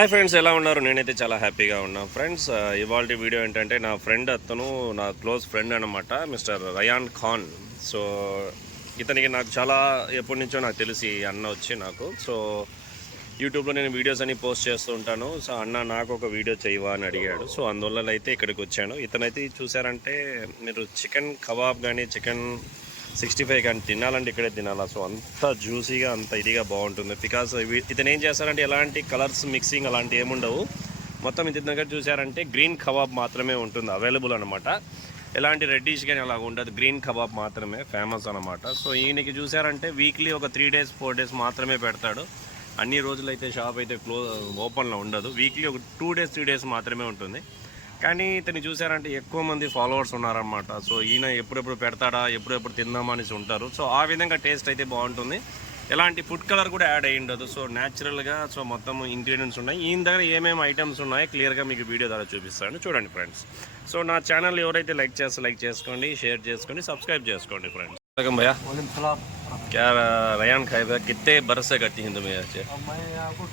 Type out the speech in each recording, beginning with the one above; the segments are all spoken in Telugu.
హాయ్ ఫ్రెండ్స్, ఎలా ఉన్నారు? నేనైతే చాలా హ్యాపీగా ఉన్నా ఫ్రెండ్స్. ఇవాళ వీడియో ఏంటంటే నా ఫ్రెండ్, అతను నా క్లోజ్ ఫ్రెండ్ అనమాట, మిస్టర్ రయాన్ ఖాన్. సో ఇతనికి నాకు చాలా ఎప్పటి నుంచో నాకు తెలిసి అన్న వచ్చి నాకు యూట్యూబ్లో నేను వీడియోస్ అని పోస్ట్ చేస్తూ ఉంటాను. సో అన్న నాకు ఒక వీడియో చేయవా అని అడిగాడు. సో అందువల్ల అయితే ఇక్కడికి వచ్చాను. ఇతనైతే చూసారంటే మీరు చికెన్ కబాబ్ కానీ చికెన్ 65 కానీ తినాలంటే ఇక్కడే తినాలా. సో అంత జ్యూసీగా అంత ఇదిగా బాగుంటుంది. బికాస్ ఇతను ఏం చేస్తారంటే ఎలాంటి కలర్స్ మిక్సింగ్ అలాంటి ఏముండవు. మొత్తం ఇతని దగ్గర చూసారంటే గ్రీన్ కబాబ్ మాత్రమే ఉంటుంది అవైలబుల్ అనమాట. ఎలాంటి రెడ్డిష్ కానీ అలా ఉండదు, గ్రీన్ కబాబ్ మాత్రమే ఫేమస్ అనమాట. సో ఈయనకి చూసారంటే వీక్లీ ఒక 3 days 4 days మాత్రమే పెడతాడు. అన్ని రోజులు అయితే షాప్ అయితే ఓపెన్లో ఉండదు. వీక్లీ ఒక 2 days 3 days మాత్రమే ఉంటుంది. కానీ ఇతను చూసారంటే ఎక్కువ మంది ఫాలోవర్స్ ఉన్నారనమాట. సో ఈయన ఎప్పుడెప్పుడు పెడతాడా, ఎప్పుడెప్పుడు తిందామా అనేసి ఉంటారు. సో ఆ విధంగా టేస్ట్ అయితే బాగుంటుంది. ఎలాంటి ఫుడ్ కలర్ కూడా యాడ్ అయ్యి ఉండదు. సో న్యాచురల్గా సో మొత్తం ఇంగ్రీడియంట్స్ ఉన్నాయి. ఈయన దగ్గర ఏమేమి ఐటమ్స్ ఉన్నాయో క్లియర్గా మీకు వీడియో ద్వారా చూపిస్తాను, చూడండి ఫ్రెండ్స్. సో నా ఛానల్ ఎవరైతే లైక్ చేసుకోండి, షేర్ చేసుకోండి, సబ్స్క్రైబ్ చేసుకోండి ఫ్రెండ్స్. भैया क्या रयान खाए भैया कितने बरस से करती हैं तुम्हें अच्छे? मैं आपको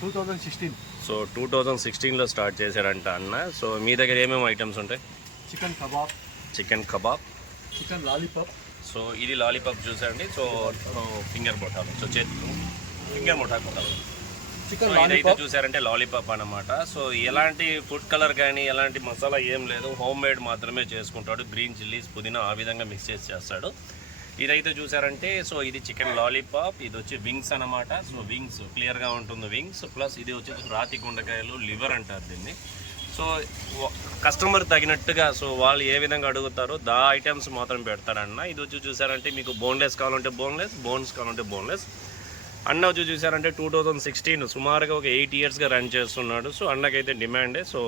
2016 సో 2016లో స్టార్ట్ చేశారంట అన్న. సో మీ దగ్గర ఏమేమి ఐటమ్స్ ఉంటాయి? Chicken kebab, chicken lollipop. So ఇది లాలీపాప్ చూసారండి. సో ఫింగర్ మొటాలు, సో చేతులు ఫింగర్ మొటా కొట్టాలి. చికెన్ ఇదైతే చూసారంటే లాలీపాప్ అనమాట. సో ఎలాంటి ఫుడ్ కలర్ కానీ ఎలాంటి మసాలా ఏం లేదు, హోమ్ మేడ్ మాత్రమే చేసుకుంటాడు. గ్రీన్ చిల్లీస్, పుదీనా ఆ విధంగా మిక్స్ చేసి చేస్తాడు. ఇదైతే చూసారంటే సో ఇది చికెన్ లాలీపాప్, ఇది వచ్చి వింగ్స్ అనమాట. సో వింగ్స్ క్లియర్గా ఉంటుంది వింగ్స్, ప్లస్ ఇది వచ్చి రాతి గుండకాయలు, లివర్ అంటారు దీన్ని. సో కస్టమర్ తగినట్టుగా సో వాళ్ళు ఏ విధంగా అడుగుతారో దా ఐటమ్స్ మాత్రం పెడతాడన్న. ఇది వచ్చి చూసారంటే మీకు బోన్లెస్ కావాలంటే బోన్లెస్, బోన్స్ కావాలంటే బోన్లెస్. అన్న వచ్చి చూసారంటే 2016 సుమారుగా ఒక 8 yearsగా రన్ చేస్తున్నాడు. సో అన్నకైతే డిమాండే. సో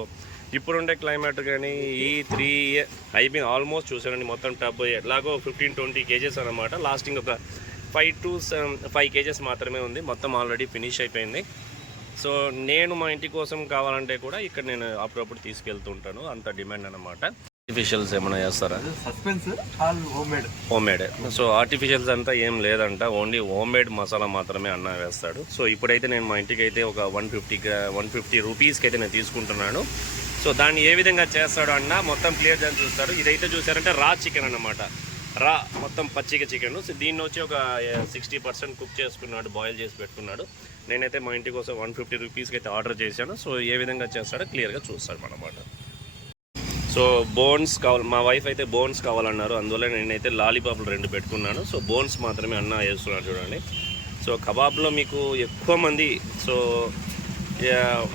ఇప్పుడుండే క్లైమేట్ కానీ ఈ 3 years అయిపోయింది ఆల్మోస్ట్. చూసారండి మొత్తం టబ్ ఎలాగో 15-20 kgs అనమాట. లాస్టింగ్ ఒక 5 to 5 kgs మాత్రమే ఉంది. మొత్తం ఆల్రెడీ ఫినిష్ అయిపోయింది. సో నేను మా ఇంటి కోసం కావాలంటే కూడా ఇక్కడ నేను అప్పుడప్పుడు తీసుకెళ్తుంటాను, అంత డిమాండ్ అనమాట. ఆర్టిఫిషియల్స్ ఏమైనా చేస్తారా? Suspense home made. So artificials అంతా ఏం లేదంట, ఓన్లీ హోమ్ మేడ్ మసాలా మాత్రమే అన్న వేస్తాడు. సో ఇప్పుడైతే నేను మా ఇంటికి అయితే ఒక 150 రూపీస్కి అయితే నేను తీసుకుంటున్నాను. సో దాన్ని ఏ విధంగా చేస్తాడు అన్న మొత్తం క్లియర్ చేసి చూస్తాడు. ఇదైతే చూసారంటే రా చికెన్ అనమాట, రా మొత్తం పచ్చిక చికెన్. సో దీన్ని వచ్చి ఒక 60% కుక్ చేసుకున్నాడు, బాయిల్ చేసి పెట్టుకున్నాడు. నేనైతే మా ఇంటి కోసం 150 రూపీస్కి అయితే ఆర్డర్ చేశాను. సో ఏ విధంగా చేస్తాడో క్లియర్గా చూస్తాడు అన్నమాట. సో బోన్స్ కావాలి, మా వైఫ్ అయితే బోన్స్ కావాలన్నారు, అందువల్ల నేనైతే లాలీపాప్లు 2 పెట్టుకున్నాను. సో బోన్స్ మాత్రమే అన్న వేస్తున్నాడు చూడండి. సో కబాబ్లో మీకు ఎక్కువ మంది, సో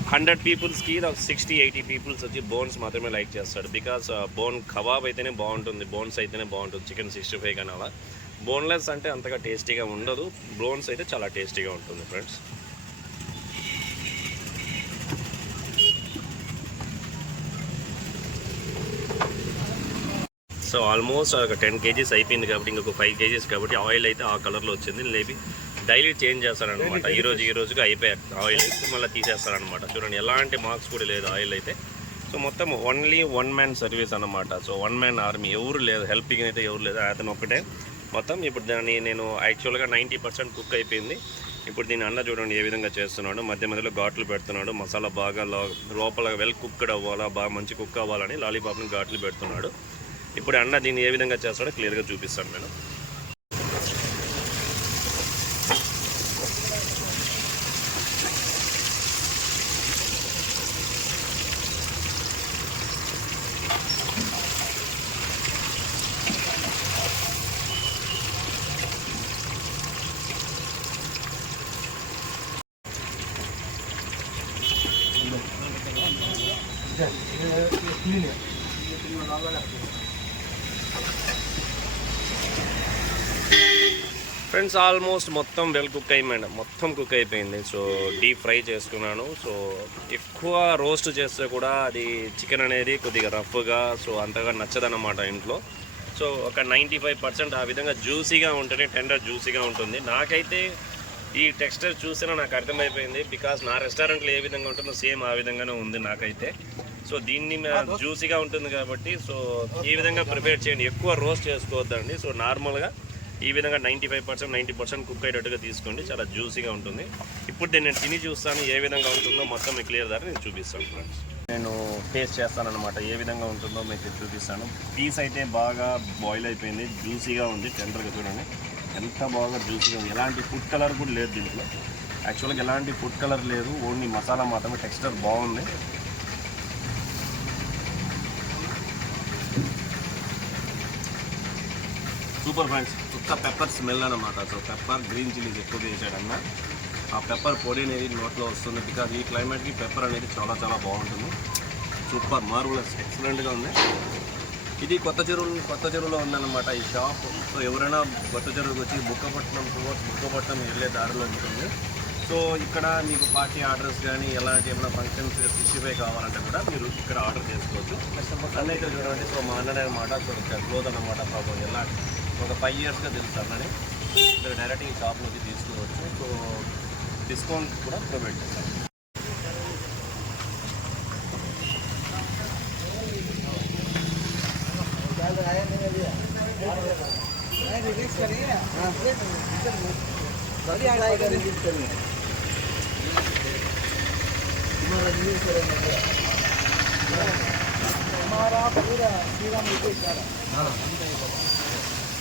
100 peopleకి 60-80 people వచ్చి బోన్స్ మాత్రమే లైక్ చేస్తాడు. బికాస్ బోన్ కబాబ్ అయితేనే బాగుంటుంది, బోన్స్ అయితేనే బాగుంటుంది. చికెన్ 65 కానీ అలా బోన్లెస్ అంటే అంతగా టేస్టీగా ఉండదు, బోన్స్ అయితే చాలా టేస్టీగా ఉంటుంది ఫ్రెండ్స్. సో ఆల్మోస్ట్ ఒక 10 kgs అయిపోయింది కాబట్టి ఇంకొక 5 kgs కాబట్టి ఆయిల్ అయితే ఆ కలర్లో వచ్చింది. లేపి డైలీ చేంజ్ చేస్తారనమాట. ఈ రోజుకి అయిపోయాక ఆయిల్ మళ్ళీ తీసేస్తారనమాట. చూడండి ఎలాంటి మార్క్స్ కూడా లేదు ఆయిల్ అయితే. సో మొత్తం ఓన్లీ 1 man సర్వీస్ అనమాట. సో 1 man ఆర్మీ, ఎవరు లేదు, హెల్పింగ్ అయితే ఎవరు లేదు, అతను ఒక్కటే మొత్తం. ఇప్పుడు దాన్ని నేను యాక్చువల్గా 90% కుక్ అయిపోయింది. ఇప్పుడు దీన్ని అన్న చూడండి ఏ విధంగా చేస్తున్నాడు, మధ్య మధ్యలో ఘాట్లు పెడుతున్నాడు. మసాలా బాగా లోపల వెల్ కుక్డ్ అవ్వాలా, బాగా మంచి కుక్ అవ్వాలని లాలీపాప్ని ఘాట్లు పెడుతున్నాడు. ఇప్పుడు అన్న దీన్ని ఏ విధంగా చేస్తాడో క్లియర్గా చూపిస్తాను నేను. ఫ్రెండ్స్ ఆల్మోస్ట్ మొత్తం వెల్ కుక్ అయిపోయింది, మొత్తం కుక్ అయిపోయింది. సో డీప్ ఫ్రై చేసుకున్నాను. సో ఎక్కువ రోస్ట్ చేస్తే కూడా అది చికెన్ అనేది కొద్దిగా రఫ్గా, సో అంతగా నచ్చదన్నమాట ఇంట్లో. సో ఒక 95% ఆ విధంగా జ్యూసీగా ఉంటుంది, టెండర్ జ్యూసీగా ఉంటుంది. నాకైతే ఈ టెక్స్చర్ చూసినా నాకు అర్థమైపోయింది. బికాస్ నా రెస్టారెంట్లో ఏ విధంగా ఉంటుందో సేమ్ ఆ విధంగానే ఉంది నాకైతే. సో దీన్ని జ్యూసీగా ఉంటుంది కాబట్టి సో ఈ విధంగా ప్రిపేర్ చేయండి, ఎక్కువ రోస్ట్ చేసుకోవద్దండి. సో నార్మల్గా ఈ విధంగా 95% 90% కుక్ అయ్యేటట్టుగా తీసుకోండి, చాలా జ్యూసీగా ఉంటుంది. ఇప్పుడు నేను తిని చూస్తాను ఏ విధంగా ఉంటుందో మొత్తం మీకు క్లియర్ ద్వారా నేను చూపిస్తాను ఫ్రెండ్స్. నేను టేస్ట్ చేస్తానన్నమాట, ఏ విధంగా ఉంటుందో మీకు చూపిస్తాను. పీస్ అయితే బాగా బాయిల్ అయిపోయింది, జ్యూసీగా ఉంది, టెండర్గా చూడండి ఎంత బాగా జ్యూసీగా ఉంది. ఎలాంటి ఫుడ్ కలర్ కూడా లేదు దీంట్లో, యాక్చువల్గా ఎలాంటి ఫుడ్ కలర్ లేదు, ఓన్లీ మసాలా మాత్రమే. టెక్స్చర్ బాగుంది. Super friends. చుక్క పెప్పర్ స్మెల్ అన్నమాట. సో పెప్పర్ గ్రీన్ చిల్లీస్ ఎక్కువ వేసాడన్న, ఆ పెప్పర్ పొడి అనేది నోట్లో వస్తుంది. బికాజ్ ఈ క్లైమేట్కి పెప్పర్ అనేది చాలా చాలా బాగుంటుంది. సూపర్ మార్వలస్, ఎక్సలెంట్గా ఉంది. ఇది కొత్త చెరువులో ఉందన్నమాట ఈ షాప్. సో ఎవరైనా కొత్త చెరువుకి వచ్చి బుక్కపట్నం వెళ్ళే దారిలో ఉంటుంది. సో ఇక్కడ మీకు పార్టీ ఆర్డర్స్ కానీ ఎలాంటి ఏమైనా ఫంక్షన్స్ ఫిష్ ఫ్రై కావాలంటే కూడా మీరు ఇక్కడ ఆర్డర్ చేసుకోవచ్చు. అన్నైతే చూడండి, సో మా అన్ననే అనమాట. సో క్లోజ్ అన్నమాట. పాపం ఎలా ఒక 5 ఇయర్స్గా తెలుసు అన్నని. మీరు డైరెక్ట్ ఈ షాప్ నుంచి తీసుకోవచ్చు. సో డిస్కౌంట్ కూడా ప్రొవైడ్ చేస్తారు.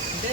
అంటే